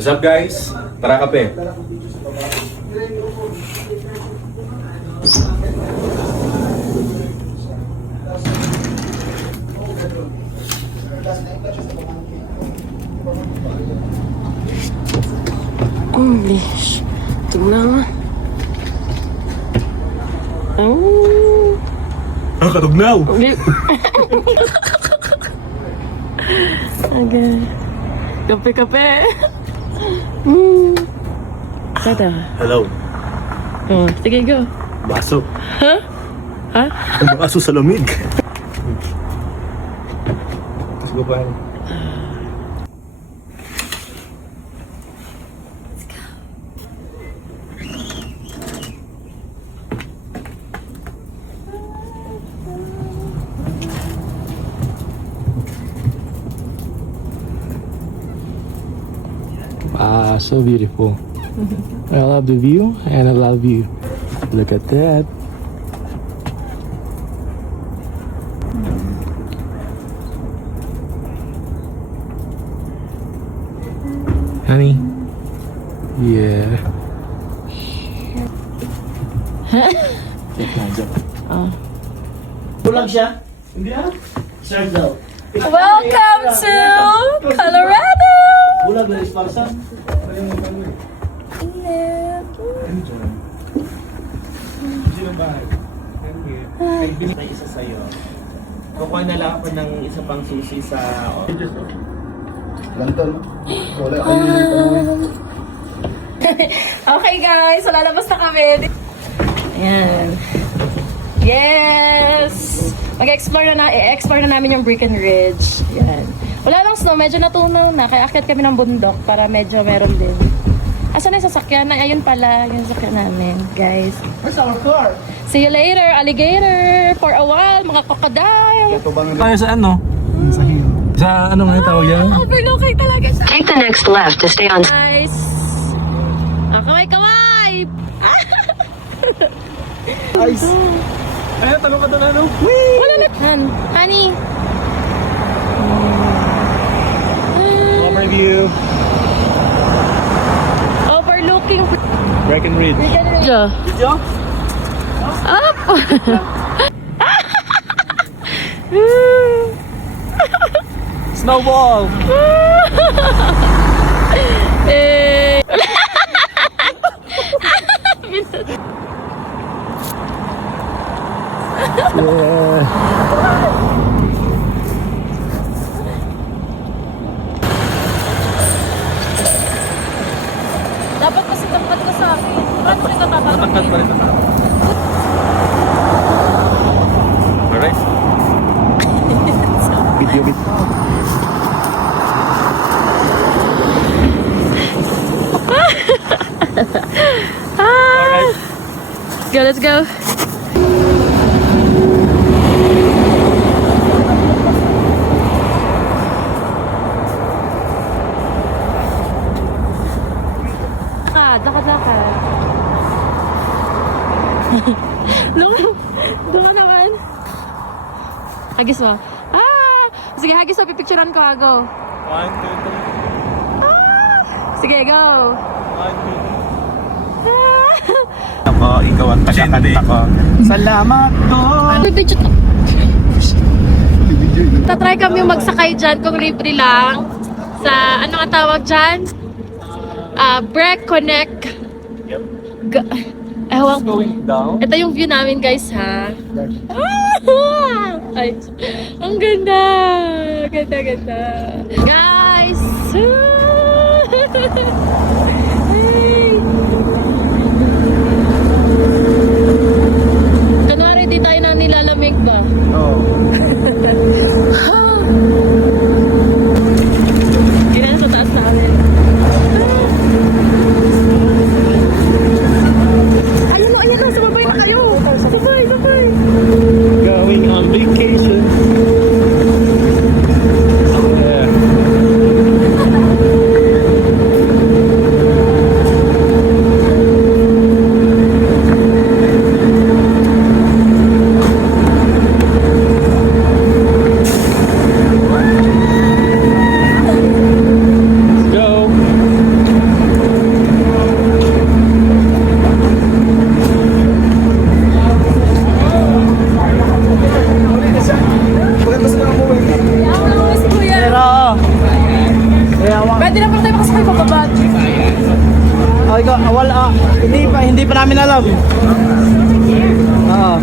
What's up guys? Tara kape. English. Tingnan. Oh. Ang katugnaw! Okay. Kape. Tada. Hello. Oh, sige, go. Baso. Ha? Ha? Ang baso sa lamig. Let's go pa. So beautiful. I love the view and I love you. Look at that. Honey. Yeah. Kulang siya? Hindi ah. Sir daw. Welcome to Colorado! Bulag na isparsa. Ay, binigay isa sa'yo. Kukuha na lang ako ng isa pang susi sa... Lantol. Wala ka Okay guys, so lalabas na kami. Ayan. Yes! Mag-explore i-explore na namin yung Breckenridge. Ayan. Wala lang snow, medyo natunaw na. Kaya akit kami ng bundok para medyo meron din. Asan na yung sasakyan? Ay, ayun pala yung sasakyan namin, guys. Where's our car? See you later, alligator! For a while, mga crocodile! Tayo sa ano? Sa ano nga tawag yan? Overlooking talaga siya. Take the next left to stay on. Guys! Kaway! Ice. Ay, tanong ka doon ano? Wala na! Honey! Overview. Overlooking Breckenridge. Video? Up! Snowball! Eh. Dapat kasi tapat ka sa akin. Paano rin natatanong? Matangkad pa rin na tao. Alright. Video bit. Let's go. Lakad. Doon naman. Hagis mo. Sige, hagis mo. Pipicturean ko. Go. 1, 2, 3. Sige, go. 1, 2, 3. Ako, ikaw ang taga-kanta ko. Salamat doon! Video to. Tatry kami magsakay dyan kung libre lang. Sa, ano nga tawag dyan? Breck Connect. Ewan ko. Going down. Ito yung view namin guys ha. Ay, ang ganda. Ganda. Guys! Ay. Kunwari di tayo na nilalamig ba? Oo. Kailan sa taas na kami. Ayun na, sumabay na kayo. Sabay. Going on vacation. Yeah. Hindi pa namin alam. Oo.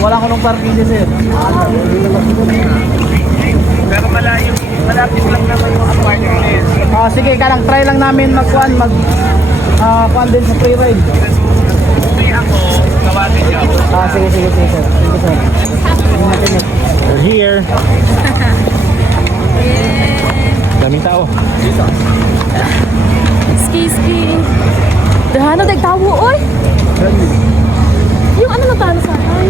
Wala ko nung parking sir. Pero malapit lang naman yung apartment. Sige, kanang try lang namin kuan din sa free ride. Hindi ako, tawagin niyo ako. Sige sir. Thank you sir. We're here. Daming tao. Ski. Dahana nagtawo oy. Yung ano natalo sa akin?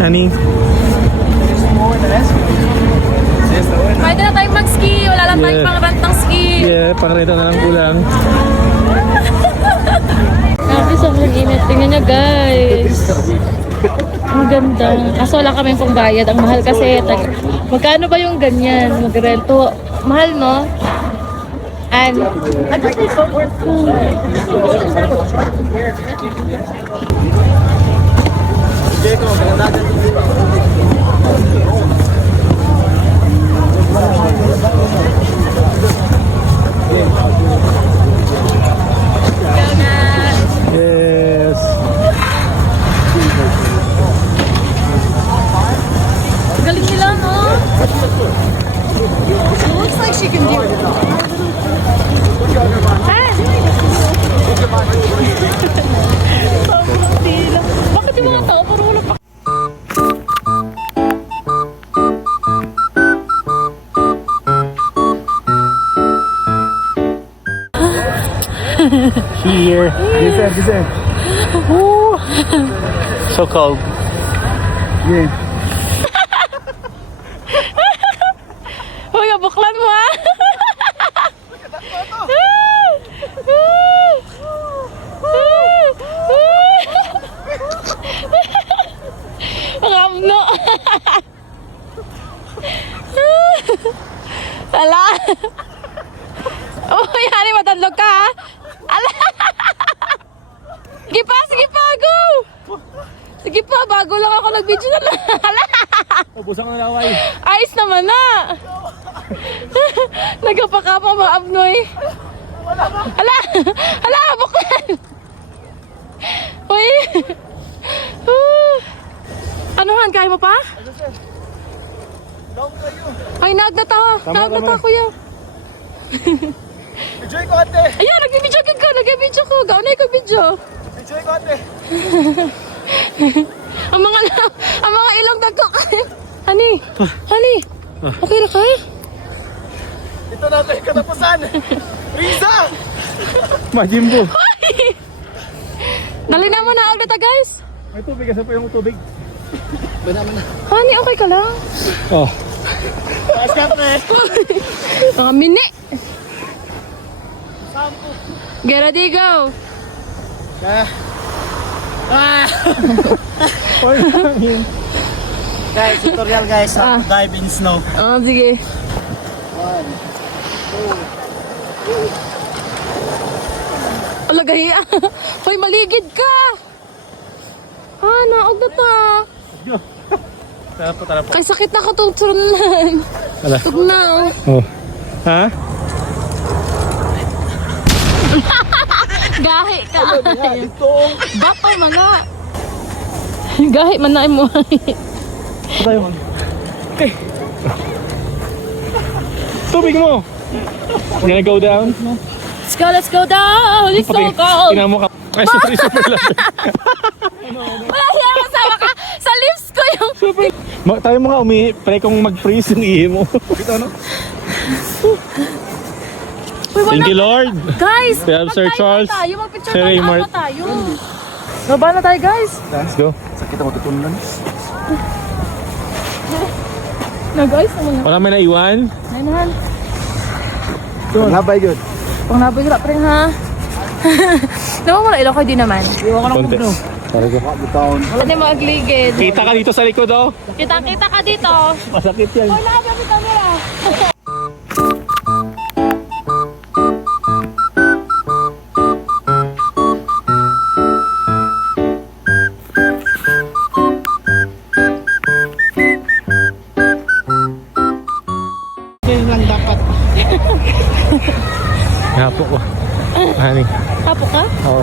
Honey. Pwede na tayong mag-ski. Wala lang tayong Yeah. pang-rent ng ski. Yeah, pangrenta na lang kulang. Grabe, sobrang init. Tingnan nyo, guys. Ang ganda. Kaso wala kaming pang bayad. Ang mahal kasi. Magkano ba yung ganyan? Magrento. Mahal, no? And, Yes. galing nila, no? Looks like she can do it. Bakit yung mga tao parang wala pa? Here. This sir. Woo. So cold. Yeah. Hoy, abuklan mo ha! Ang amno! Ala! Uy, honey, matandog ka ha! Ala! Sige pa, go! Sige pa, bago lang ako nag-video na lang. Ala! Ubusang na laway. Ayos naman na! Nagkapakapa mga abnoy. Hala, buklan! Uy! Ano han, kaya mo pa? Ay, nagnata kuya. Enjoy ko ate. Ayan, nagbibidyo ko. Gaunay ko video. Enjoy ko ate. ang mga ilong dagko. Honey, okay na kayo? Ito na tayo katapusan. Riza! Majimbo. Dali na mo na agad ta, guys. May tubig, kasi pa yung tubig. Honey, okay ka lang? Oh. Taas ka pre. Mga mini. Get ready, go. Guys, tutorial guys. How to dive in snow. Oh, sige. Alagay. Hoy, maligid ka. Naog na ta. Tara po. Kay sakit na ko itong turunan. Ala. Tugnaw. Oh. Ha? Gahi ka. Bato mga. Gahi man na mo. Tayo. Okay. Tubig mo. We're gonna go down. Let's go down. It's so cold. Tingnan mo ka. Ay, sorry lang. Wala siya kasama ka. Sa lips ko yung... Tayo mga pre kung mag-freeze yung ihi mo. Thank you, Lord. Guys, We have Sir Charles, tayo. Mag-picture Sir tayo. Raymart. Ano tayo? Baba na tayo, guys. Let's go. Sakit ako tutunan. Na, guys. Naman. Wala may naiwan. Nainahan. Labay good. Pang nabay ka pa rin, ha? Naman mo na ilaw kayo din naman. Konti. Sorry ko. Ano yung magligid? Kita ka dito sa likod, oh. Kita-kita ka dito. Masakit yan. Wala ka sa camera. Yun lang dapat. Hapo ko. Honey. Hapo ka? Oo.